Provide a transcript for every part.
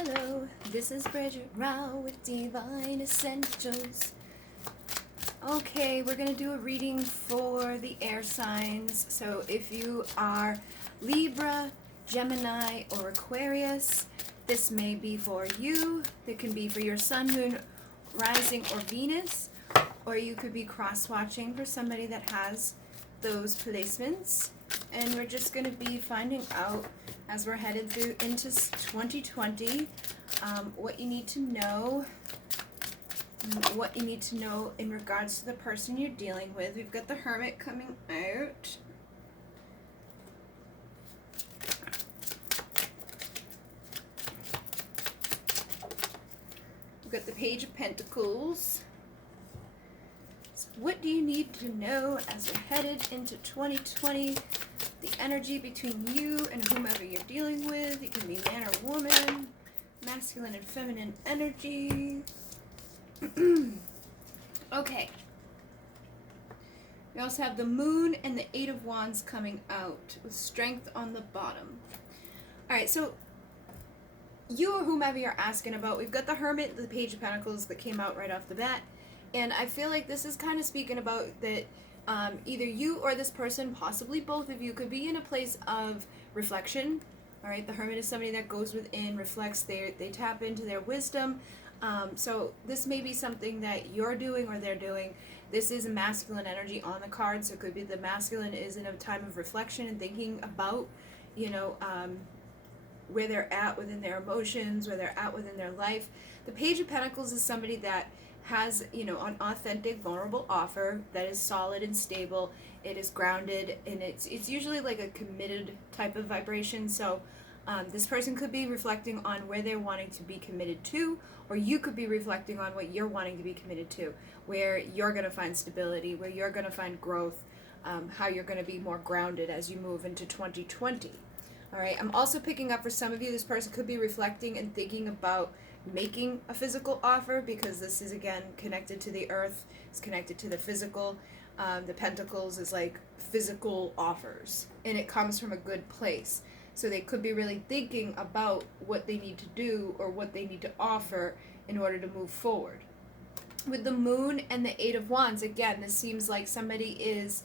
Hello, this is Bridget Rao with Divine Essentials. Okay, we're going to do a reading for the air signs. So if you are Libra, Gemini, or Aquarius, this may be for you. It can be for your sun, moon, rising, or Venus. Or you could be cross-watching for somebody that has those placements. And we're just going to be finding out as we're headed through into 2020 what you need to know in regards to the person you're dealing with. We've got the Hermit coming out. We've got the Page of Pentacles. So what do you need to know as we're headed into 2020? The energy between you and whomever you're dealing with. It can be man or woman, masculine and feminine energy. Okay. We also have the Moon and the Eight of Wands coming out with Strength on the bottom. Alright, so you or whomever you're asking about, we've got the Hermit, the Page of Pentacles that came out right off the bat. And I feel like this is kind of speaking about that either you or this person, possibly both of you, could be in a place of reflection. All right, the Hermit is somebody that goes within, reflects, they tap into their wisdom. So this may be something that you're doing or they're doing. This is a masculine energy on the card, so it could be the masculine is in a time of reflection and thinking about, where they're at within their emotions, where they're at within their life. The Page of Pentacles is somebody that has, an authentic, vulnerable offer that is solid and stable. It is grounded, and it's usually like a committed type of vibration. So this person could be reflecting on where they're wanting to be committed to, or you could be reflecting on what you're wanting to be committed to, where you're going to find stability, where you're going to find growth, how you're going to be more grounded as you move into 2020. All right, I'm also picking up for some of you, this person could be reflecting and thinking about making a physical offer, because this is again connected to the earth, it's connected to the physical. The Pentacles is like physical offers, and it comes from a good place. So they could be really thinking about what they need to do or what they need to offer in order to move forward. With the Moon and the Eight of Wands, again, this seems like somebody is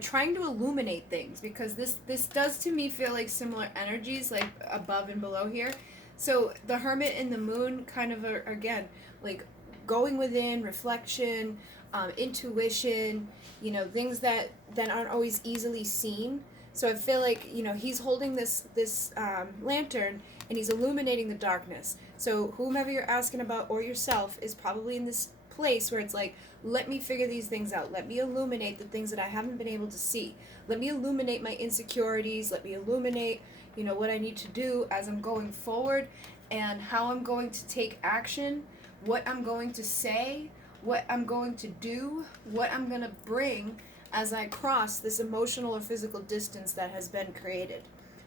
trying to illuminate things, because this does to me feel like similar energies, like above and below here. So the Hermit and the Moon kind of are, again, like going within, reflection, intuition, things that aren't always easily seen. So I feel like, he's holding this lantern, and he's illuminating the darkness. So whomever you're asking about or yourself is probably in this place where it's like, let me figure these things out. Let me illuminate the things that I haven't been able to see. Let me illuminate my insecurities. Let me illuminate what I need to do as I'm going forward, and how I'm going to take action, what I'm going to say, what I'm going to do, what I'm going to bring as I cross this emotional or physical distance that has been created.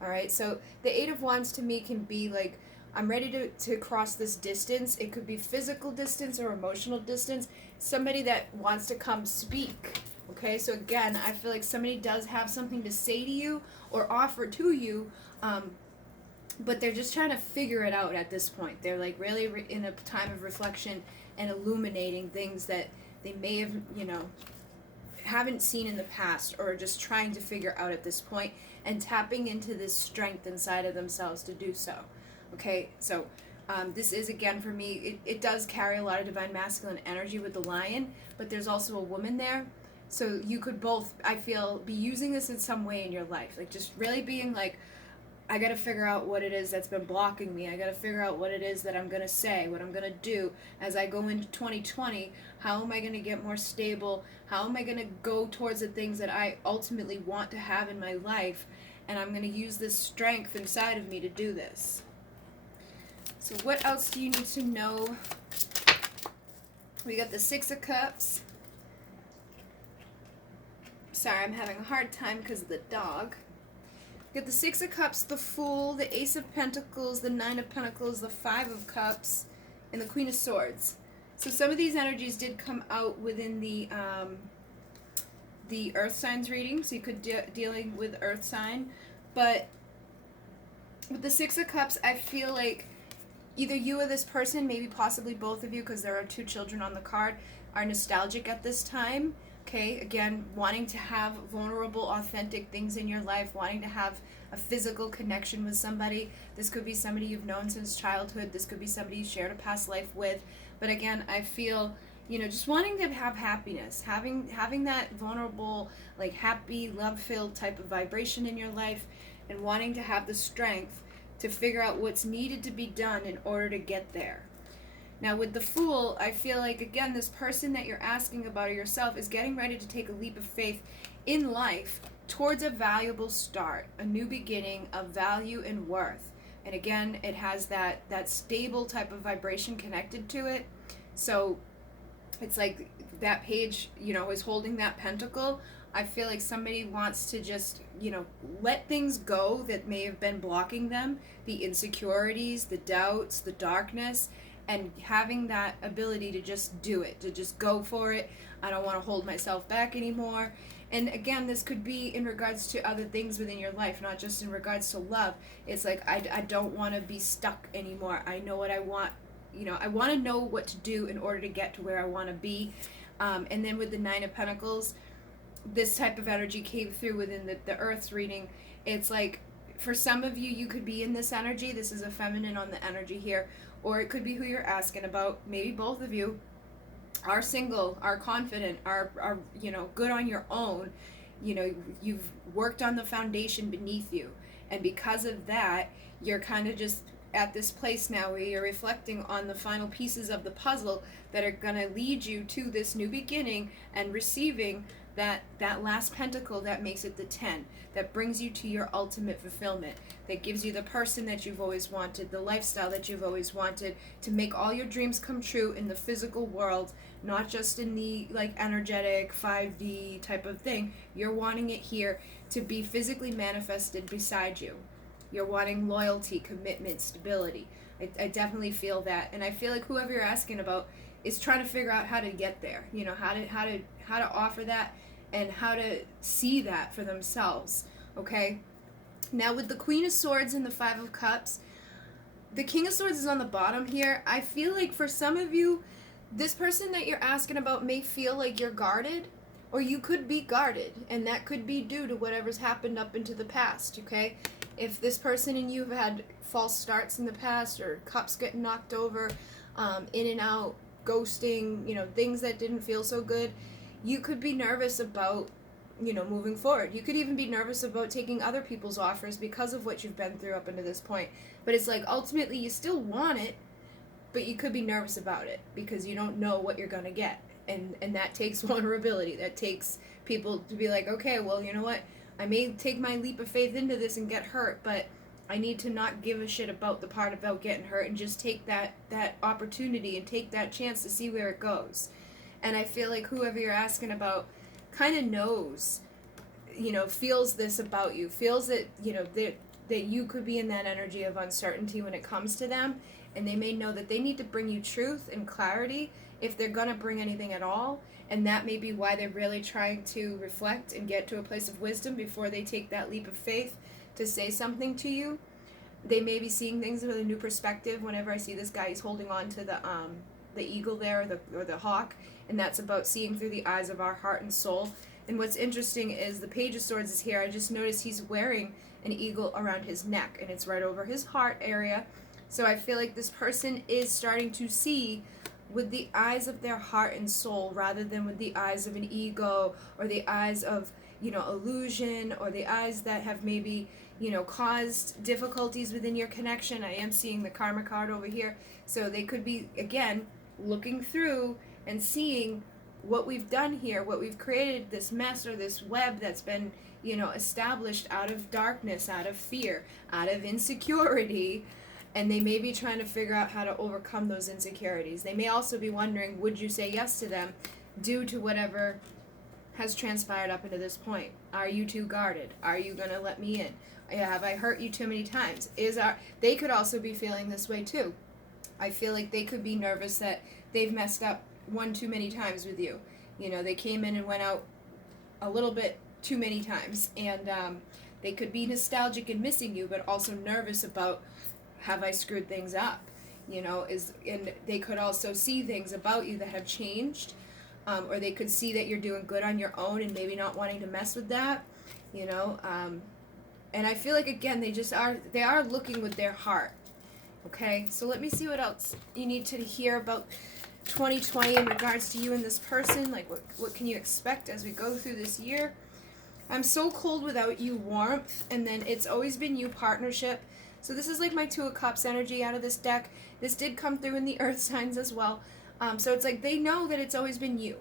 All right, so the Eight of Wands to me can be like, I'm ready to cross this distance. It could be physical distance or emotional distance. Somebody that wants to come speak. Okay, so again, I feel like somebody does have something to say to you or offer to you, but they're just trying to figure it out at this point. They're like really in a time of reflection and illuminating things that they may have, haven't seen in the past, or just trying to figure out at this point, and tapping into this strength inside of themselves to do so. Okay, so this is, again, for me, it does carry a lot of divine masculine energy with the lion, but there's also a woman there. So you could both, I feel, be using this in some way in your life. Like just really being like, I got to figure out what it is that's been blocking me. I got to figure out what it is that I'm going to say, what I'm going to do as I go into 2020. How am I going to get more stable? How am I going to go towards the things that I ultimately want to have in my life? And I'm going to use this strength inside of me to do this. So what else do you need to know? We got the Six of Cups. Sorry, I'm having a hard time because of the dog. We got the Six of Cups, the Fool, the Ace of Pentacles, the Nine of Pentacles, the Five of Cups, and the Queen of Swords. So some of these energies did come out within the Earth signs reading, so you could dealing with Earth sign, but With the Six of Cups, I feel like either you or this person, maybe possibly both of you, because there are two children on the card, are nostalgic at this time. Okay, again, wanting to have vulnerable, authentic things in your life, wanting to have a physical connection with somebody. This could be somebody you've known since childhood. This could be somebody you shared a past life with. But again, I feel, just wanting to have happiness, having that vulnerable, like happy, love-filled type of vibration in your life, and wanting to have the strength to figure out what's needed to be done in order to get there. Now with the Fool, I feel like, again, this person that you're asking about or yourself is getting ready to take a leap of faith in life towards a valuable start, a new beginning of value and worth. And again, it has that stable type of vibration connected to it. So it's like that page, is holding that pentacle. I feel like somebody wants to just, let things go that may have been blocking them, the insecurities, the doubts, the darkness, and having that ability to just do it, to just go for it. I don't want to hold myself back anymore. And again, this could be in regards to other things within your life, not just in regards to love. It's like, I don't want to be stuck anymore. I know what I want. I want to know what to do in order to get to where I want to be. And then with the Nine of Pentacles, this type of energy came through within the Earth's reading. It's like, for some of you, you could be in this energy. This is a feminine on the energy here. Or it could be who you're asking about. Maybe both of you are single, are confident, are good on your own. You've worked on the foundation beneath you. And because of that, you're kind of just at this place now where you're reflecting on the final pieces of the puzzle that are going to lead you to this new beginning and receiving that last pentacle that makes it the 10, that brings you to your ultimate fulfillment, that gives you the person that you've always wanted, the lifestyle that you've always wanted, to make all your dreams come true in the physical world, not just in the energetic 5D type of thing. You're wanting it here to be physically manifested beside you. You're wanting loyalty, commitment, stability. I definitely feel that, and I feel like whoever you're asking about is trying to figure out how to get there. How to offer that and how to see that for themselves. Okay. Now with the Queen of Swords and the Five of Cups, the King of Swords is on the bottom here. I feel like for some of you, this person that you're asking about may feel like you're guarded, or you could be guarded, and that could be due to whatever's happened up into the past. Okay. If this person and you have had false starts in the past, or cups getting knocked over, in and out, ghosting, things that didn't feel so good, you could be nervous about, moving forward. You could even be nervous about taking other people's offers because of what you've been through up until this point. But it's like, ultimately, you still want it, but you could be nervous about it because you don't know what you're going to get. And that takes vulnerability. That takes people to be like, okay, well, you know what? I may take my leap of faith into this and get hurt, but I need to not give a shit about the part about getting hurt and just take that opportunity and take that chance to see where it goes. And I feel like whoever you're asking about kind of knows, feels this about you, feels that, that you could be in that energy of uncertainty when it comes to them. And they may know that they need to bring you truth and clarity if they're going to bring anything at all. And that may be why they're really trying to reflect and get to a place of wisdom before they take that leap of faith to say something to you. They may be seeing things with a new perspective. Whenever I see this guy, he's holding on to the eagle there, or the hawk, and that's about seeing through the eyes of our heart and soul. And what's interesting is the Page of Swords is here. I just noticed he's wearing an eagle around his neck, and it's right over his heart area. So I feel like this person is starting to see with the eyes of their heart and soul rather than with the eyes of an ego, or the eyes of, illusion, or the eyes that have maybe, caused difficulties within your connection. I am seeing the karma card over here. So they could be, again, looking through and seeing what we've done here, what we've created, this mess or this web that's been, established out of darkness, out of fear, out of insecurity. And they may be trying to figure out how to overcome those insecurities. They may also be wondering, would you say yes to them due to whatever has transpired up until this point? Are you too guarded? Are you going to let me in? Have I hurt you too many times? They could also be feeling this way too. I feel like they could be nervous that they've messed up one too many times with you. They came in and went out a little bit too many times. And They could be nostalgic and missing you, but also nervous about, have I screwed things up? And they could also see things about you that have changed, or they could see that you're doing good on your own and maybe not wanting to mess with that, and I feel like, again, they are looking with their heart. Okay, so let me see what else you need to hear about 2020 in regards to you and this person. Like, what can you expect as we go through this year? I'm so cold without you, warmth, and then it's always been you, partnership. So this is like my Two of Cups energy out of this deck. This did come through in the earth signs as well. So it's like they know that it's always been you.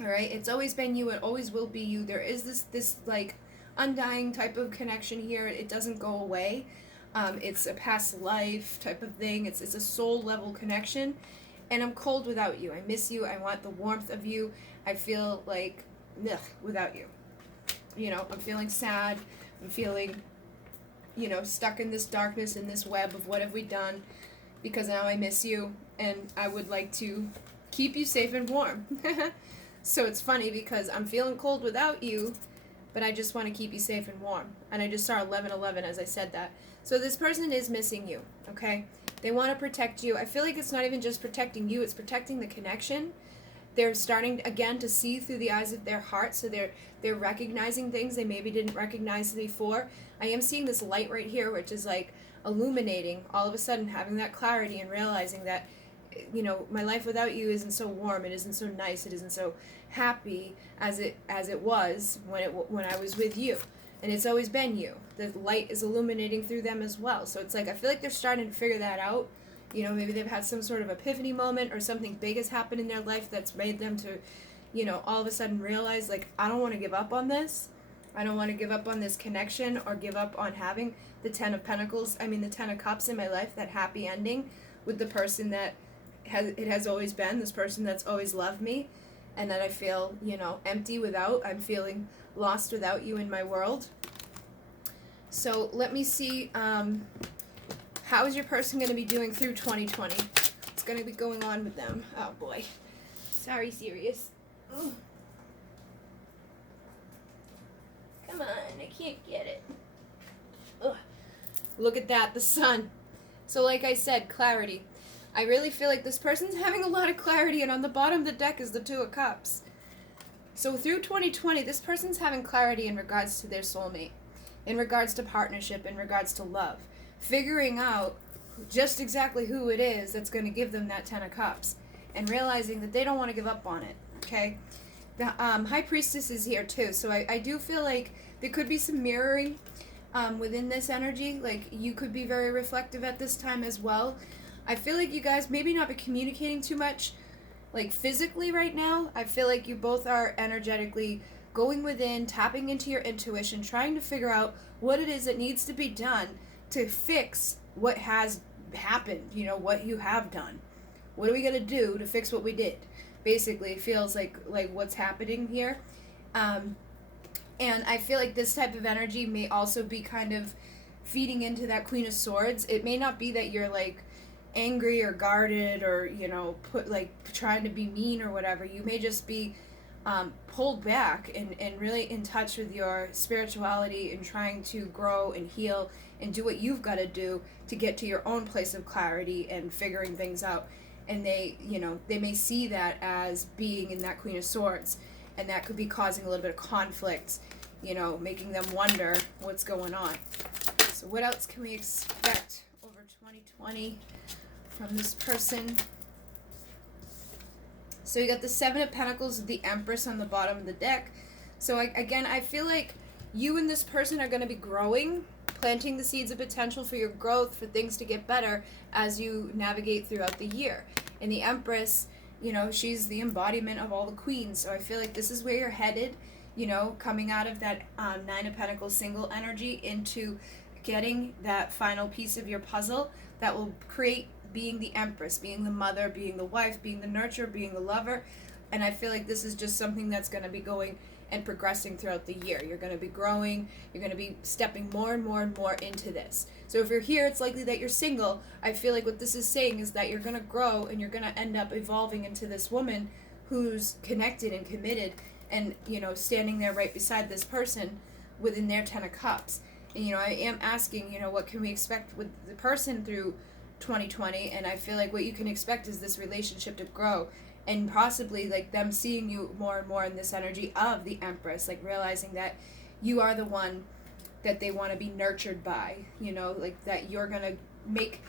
All right, it's always been you. It always will be you. There is this like undying type of connection here. It doesn't go away. It's a past life type of thing. It's a soul level connection. And I'm cold without you. I miss you. I want the warmth of you. I feel like, without you. I'm feeling sad. I'm feeling, stuck in this darkness, in this web of what have we done, because now I miss you, and I would like to keep you safe and warm. So it's funny because I'm feeling cold without you, but I just want to keep you safe and warm. And I just saw 1111 as I said that. So this person is missing you, okay? They want to protect you. I feel like it's not even just protecting you, it's protecting the connection. They're starting, again, to see through the eyes of their heart, so they're recognizing things they maybe didn't recognize before. I am seeing this light right here, which is like illuminating, all of a sudden having that clarity and realizing that, my life without you isn't so warm, it isn't so nice, it isn't so happy as it was when I was with you. And it's always been you. The light is illuminating through them as well. So it's like, I feel like they're starting to figure that out. Maybe they've had some sort of epiphany moment, or something big has happened in their life that's made them to, all of a sudden realize, like, I don't want to give up on this. I don't want to give up on this connection or give up on having the Ten of Cups in my life, that happy ending with the person that has always been, this person that's always loved me, and that I feel, empty without. I'm feeling lost without you in my world. So let me see, how is your person going to be doing through 2020? What's going to be going on with them? Oh boy. Sorry, Sirius. Ugh. Come on, I can't get it. Ugh. Look at that, the sun. So like I said, clarity. I really feel like this person's having a lot of clarity, and on the bottom of the deck is the Two of Cups. So through 2020, this person's having clarity in regards to their soulmate, in regards to partnership, in regards to love. Figuring out just exactly who it is that's going to give them that Ten of Cups, and realizing that they don't want to give up on it, okay? The High Priestess is here too, so I do feel like there could be some mirroring within this energy. Like, you could be very reflective at this time as well. I feel like you guys maybe not be communicating too much, like, physically right now. I feel like you both are energetically going within, tapping into your intuition, trying to figure out what it is that needs to be done to fix what has happened, what you have done. What are we going to do to fix what we did? Basically, it feels like what's happening here. And I feel like this type of energy may also be kind of feeding into that Queen of Swords. It may not be that you're, like, angry or guarded or, trying to be mean or whatever. You may just be pulled back and really in touch with your spirituality and trying to grow and heal and do what you've got to do to get to your own place of clarity and figuring things out. And they may see that as being in that Queen of Swords, and that could be causing a little bit of conflict, making them wonder what's going on. So what else can we expect over 2020 from this person? So you got the Seven of Pentacles, the Empress on the bottom of the deck. So I feel like you and this person are going to be growing, planting the seeds of potential for your growth, for things to get better as you navigate throughout the year. And the Empress, she's the embodiment of all the queens. So I feel like this is where you're headed, coming out of that Nine of Pentacles single energy into getting that final piece of your puzzle that will create being the Empress, being the mother, being the wife, being the nurturer, being the lover. And I feel like this is just something that's going to be going and progressing throughout the year. You're going to be growing, you're going to be stepping more and more and more into this. So if you're here, it's likely that you're single. I feel like what this is saying is that you're going to grow and you're going to end up evolving into this woman who's connected and committed and, standing there right beside this person within their 10 of cups. And, you know, I am asking, you know, what can we expect with the person through 2020? And I feel like what you can expect is this relationship to grow, and possibly like them seeing you more and more in this energy of the Empress, like realizing that you are the one that they want to be nurtured by, you know, like that you're going to make,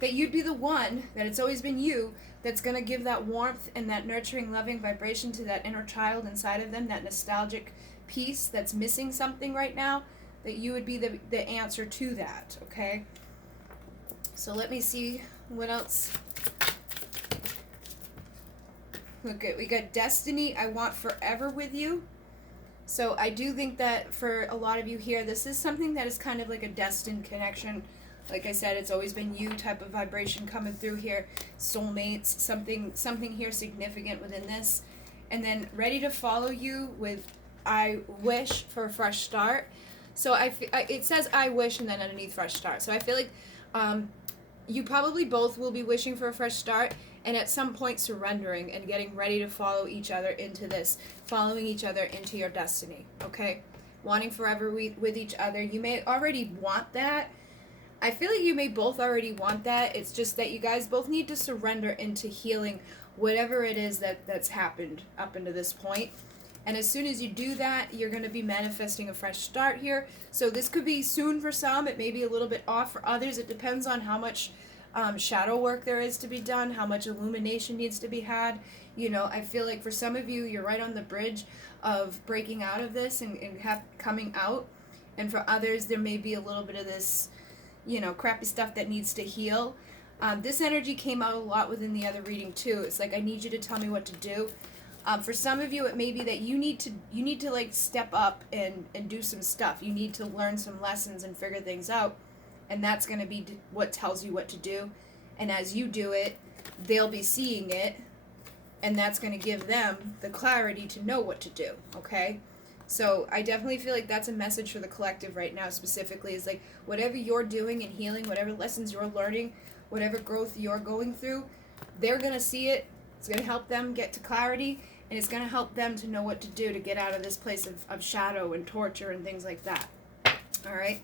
that you'd be the one, that it's always been you, that's going to give that warmth and that nurturing, loving vibration to that inner child inside of them, that nostalgic piece that's missing something right now, that you would be the answer to that, okay? So let me see what else. Look, we got destiny. I want forever with you. So I do think that for a lot of you here, this is something that is kind of like a destined connection. Like I said, it's always been you type of vibration coming through here. Soulmates, something here significant within this. And then ready to follow you with I wish for a fresh start. So it says I wish and then underneath fresh start. So I feel like you probably both will be wishing for a fresh start, and at some point surrendering and getting ready to follow each other into this, following each other into your destiny, okay? Wanting forever with each other. You may already want that. I feel like you may both already want that. It's just that you guys both need to surrender into healing whatever it is that's happened up until this point. And as soon as you do that, you're going to be manifesting a fresh start here. So this could be soon for some. It may be a little bit off for others. It depends on how much shadow work there is to be done, how much illumination needs to be had. You know, I feel like for some of you, you're right on the bridge of breaking out of this and coming out. And for others, there may be a little bit of this, you know, crappy stuff that needs to heal. This energy came out a lot within the other reading too. It's like, I need you to tell me what to do. For some of you, it may be that you need to like step up and do some stuff. You need to learn some lessons and figure things out. And that's going to be what tells you what to do. And as you do it, they'll be seeing it. And that's going to give them the clarity to know what to do. Okay? So I definitely feel like that's a message for the collective right now specifically. Is like, whatever you're doing and healing, whatever lessons you're learning, whatever growth you're going through, they're going to see it. It's going to help them get to clarity. And it's going to help them to know what to do to get out of this place of shadow and torture and things like that. All right?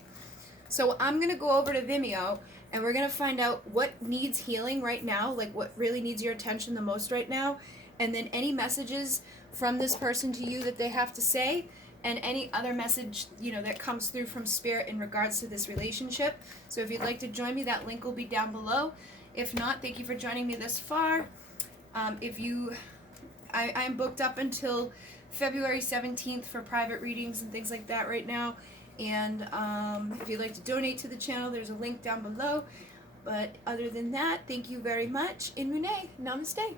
So I'm going to go over to Vimeo, and we're going to find out what needs healing right now, like what really needs your attention the most right now, and then any messages from this person to you that they have to say, and any other message, you know, that comes through from Spirit in regards to this relationship. So if you'd like to join me, that link will be down below. If not, thank you for joining me this far. I'm booked up until February 17th for private readings and things like that right now. And if you'd like to donate to the channel, there's a link down below. But other than that, thank you very much. In Mune, namaste.